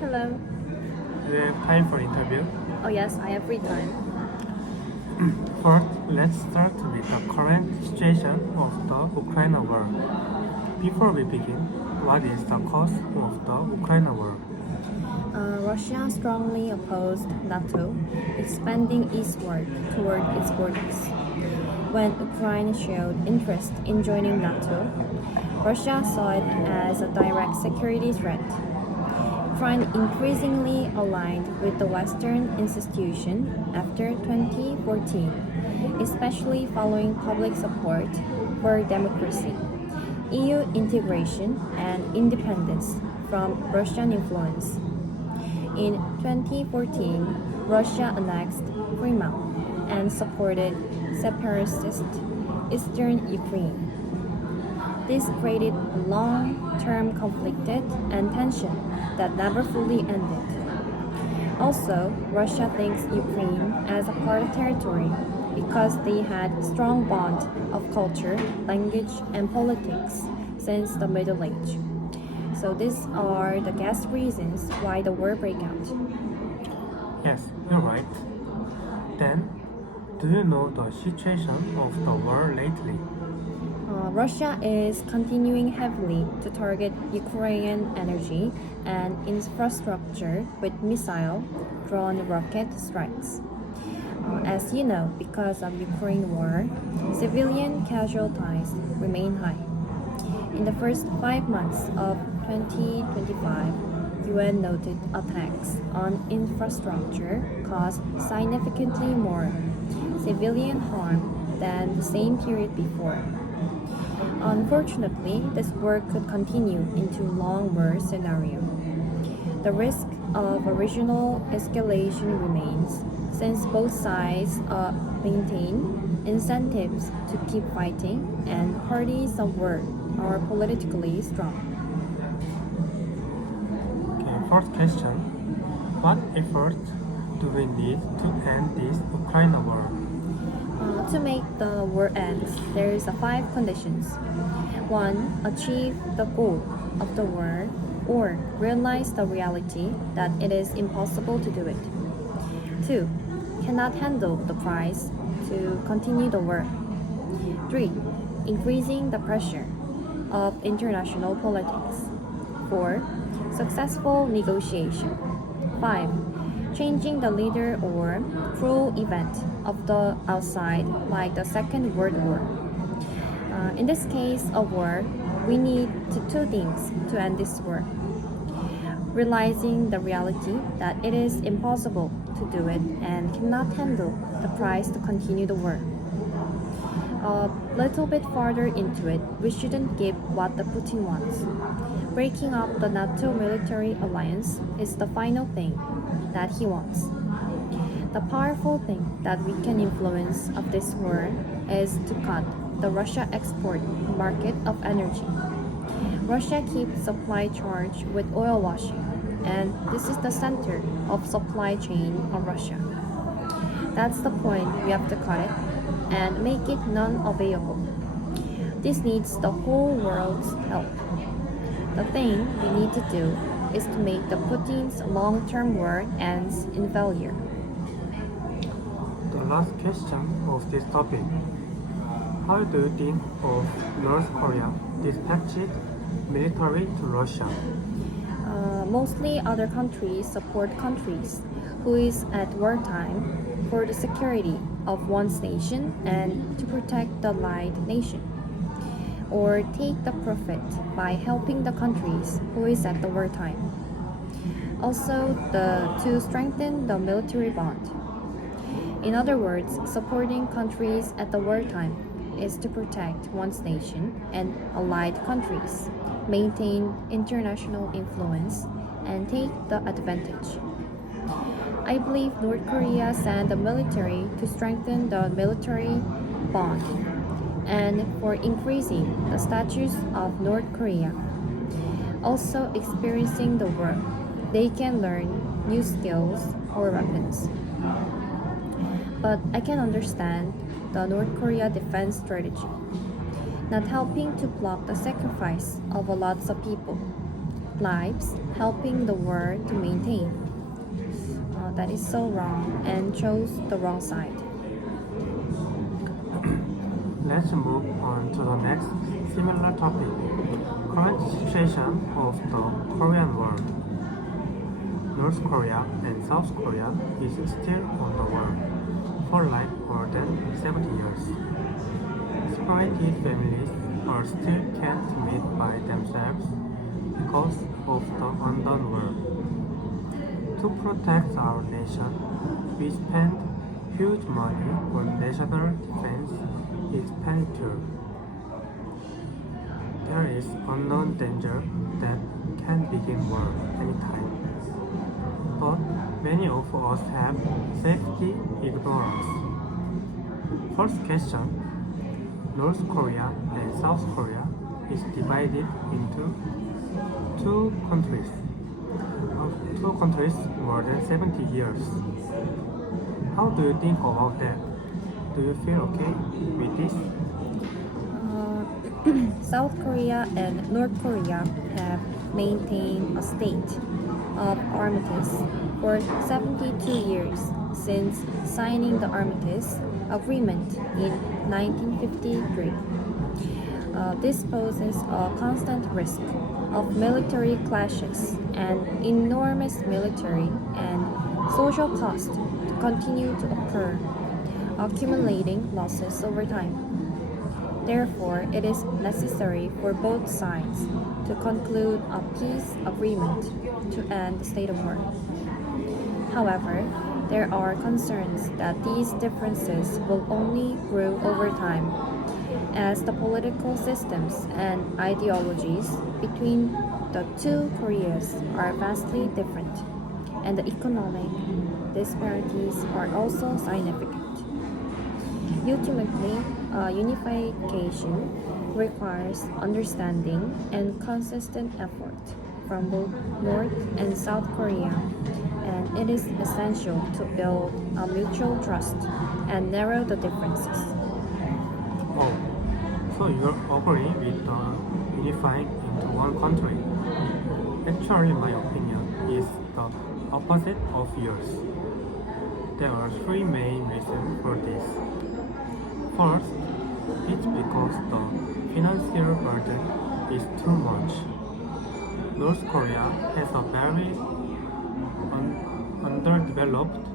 Hello. Do you have time for interview? Oh yes, I have free time. First, let's start with the current situation of the Ukraine war. Before we begin, what is the cause of the Ukraine war? Russia strongly opposed NATO, expanding eastward toward its borders. When Ukraine showed interest in joining NATO, Russia saw it as a direct security threat. Ukraine increasingly aligned with the Western institution after 2014, especially following public support for democracy, EU integration, and independence from Russian influence. In 2014, Russia annexed Crimea and supported separatist eastern Ukraine. This created a long-term conflict and tension that never fully ended. Also, Russia thinks Ukraine as a part of territory because they had strong bond of culture, language, and politics since the Middle Age. So these are the guest reasons why the war broke out. Yes, you're right. Then, do you know the situation of the war lately? Russia is continuing heavily to target Ukrainian energy and infrastructure with missile, drone rocket strikes. As you know, because of Ukraine war, civilian casualties remain high. In the first 5 months of 2025, UN noted attacks on infrastructure caused significantly more civilian harm than the same period before. Unfortunately, this war could continue into long war scenario. The risk of a regional escalation remains since both sides maintain incentives to keep fighting and parties of war are politically strong. Okay, first question. What efforts do we need to end this Ukraine war? To make the war end, there is a 5 conditions. 1. Achieve the goal of the war or realize the reality that it is impossible to do it. 2. Cannot handle the price to continue the war. 3. Increasing the pressure of international politics. 4. Successful negotiation. 5. Changing the leader or cruel event of the outside like the Second World War. In this case of war, we need two things to end this war. Realizing the reality that it is impossible to do it and cannot handle the price to continue the war. A little bit farther into it, we shouldn't give what the Putin wants. Breaking up the NATO military alliance is the final thing that he wants. The powerful thing that we can influence of this war is to cut the Russia export market of energy. Russia keeps supply charge with oil washing, and this is the center of supply chain of Russia. That's the point we have to cut it and make it non-available. This needs the whole world's help. The thing we need to do is to make the Putin's long-term war ends in failure. The last question of this topic. How do you think of North Korea dispatched military to Russia? Mostly other countries support countries who is at wartime for the security of one's nation and to protect the allied nation, or take the profit by helping the countries who is at the wartime. Also, to strengthen the military bond. In other words, supporting countries at the wartime is to protect one's nation and allied countries, maintain international influence, and take the advantage. I believe North Korea sent the military to strengthen the military bond and for increasing the status of North Korea. Also experiencing the war, they can learn new skills or weapons. But I can understand the North Korea defense strategy, not helping to block the sacrifice of a lots of people. lives, helping the world to maintain. That is so wrong and chose the wrong side. Let's move on to the next similar topic. Current situation of the Korean War. North Korea and South Korea is still on the war for like more than 70 years. Separated families are still can't meet by themselves because of the undone war. To protect our nation, we spend huge money on national defense expenditure. There is unknown danger that can begin war anytime. But many of us have safety ignorance. First question, North Korea and South Korea is divided into two countries. Two countries more than 70 years. How do you think about that? Do you feel okay with this? South Korea and North Korea have maintained a state of armistice for 72 years since signing the armistice agreement in 1953. This poses a constant risk of military clashes and enormous military and social costs to continue to occur, accumulating losses over time. Therefore, it is necessary for both sides to conclude a peace agreement to end the state of war. However, there are concerns that these differences will only grow over time as the political systems and ideologies between the two Koreas are vastly different and the economic disparities are also significant. Ultimately, unification requires understanding and consistent effort from both North and South Korea, and it is essential to build a mutual trust and narrow the differences. Oh, so you agree with unifying into one country? Actually, my opinion is the opposite of yours. There are three main reasons for this. First, it's because the financial burden is too much. North Korea has a very underdeveloped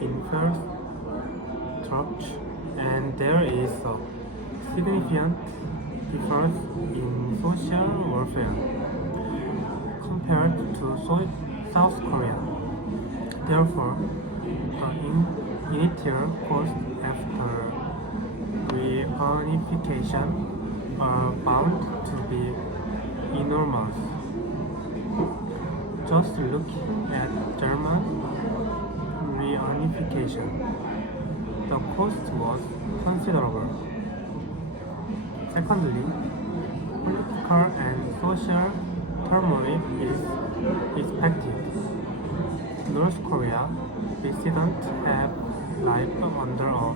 infrastructure, and there is a significant difference in social welfare compared to South Korea. Therefore, the initial cost after reunification are bound to be enormous. Just looking at German reunification, the cost was considerable. Secondly, political and social turmoil is expected. North Korea residents have lived under a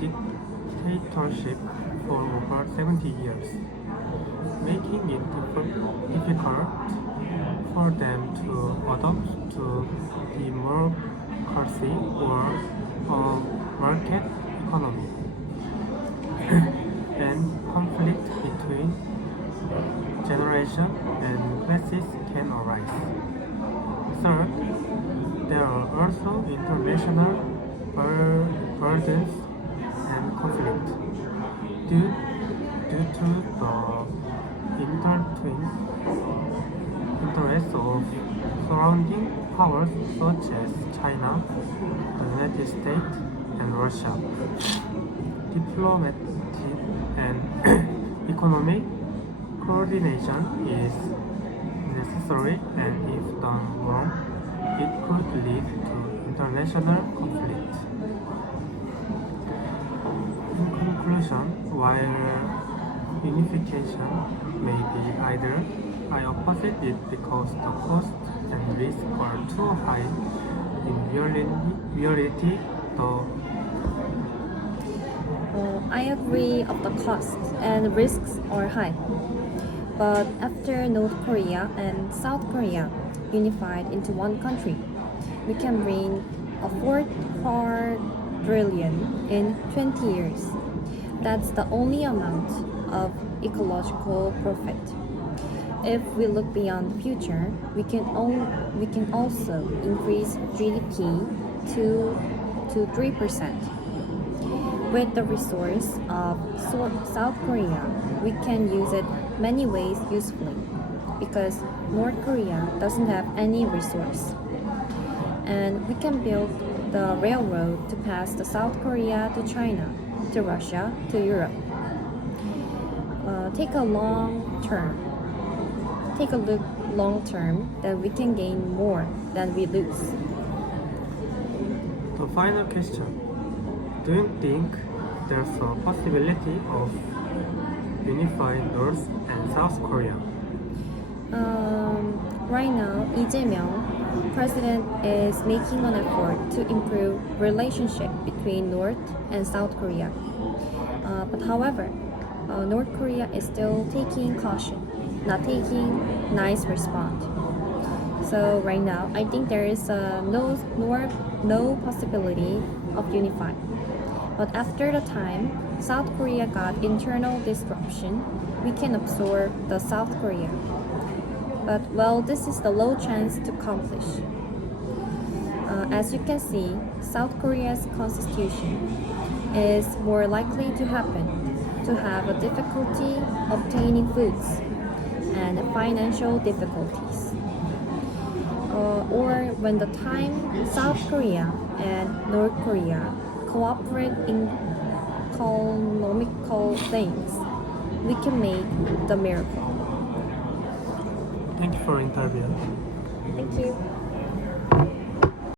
dictatorship for over 70 years, making it difficult for them to adapt to democracy or a market economy. And conflict between generations and classes can arise. Third, there are also international burdens and conflict due to the intertwined interests of surrounding powers such as China, the United States, and Russia. Diplomatic and economic coordination is necessary, and if done wrong, it could lead to international conflict. In conclusion, while unification may be ideal, I oppose it because the cost and risk are too high. In reality, I agree of the costs and risks are high. But after North Korea and South Korea unified into one country, we can bring a fourth quadrillion in 20 years. That's the only amount of ecological profit. If we look beyond the future, we can also increase GDP to 3%. With the resource of South Korea, we can use it many ways usefully because North Korea doesn't have any resource. And we can build the railroad to pass the South Korea to China, to Russia, to Europe. Take a look long term, then we can gain more than we lose. The final question. Do you think there's a possibility of unifying North and South Korea? Right now, Lee Jae-myung, president, is making an effort to improve relationship between North and South Korea. But however, North Korea is still taking caution, not taking nice response. So right now, I think there is no possibility of unifying. But after the time South Korea got internal disruption, we can absorb the South Korea. But well, this is the low chance to accomplish. As you can see, South Korea's constitution is more likely to have a difficulty obtaining foods and financial difficulties. Or when the time South Korea and North Korea cooperate in economical things, we can make the miracle. Thank you for interview. Thank you.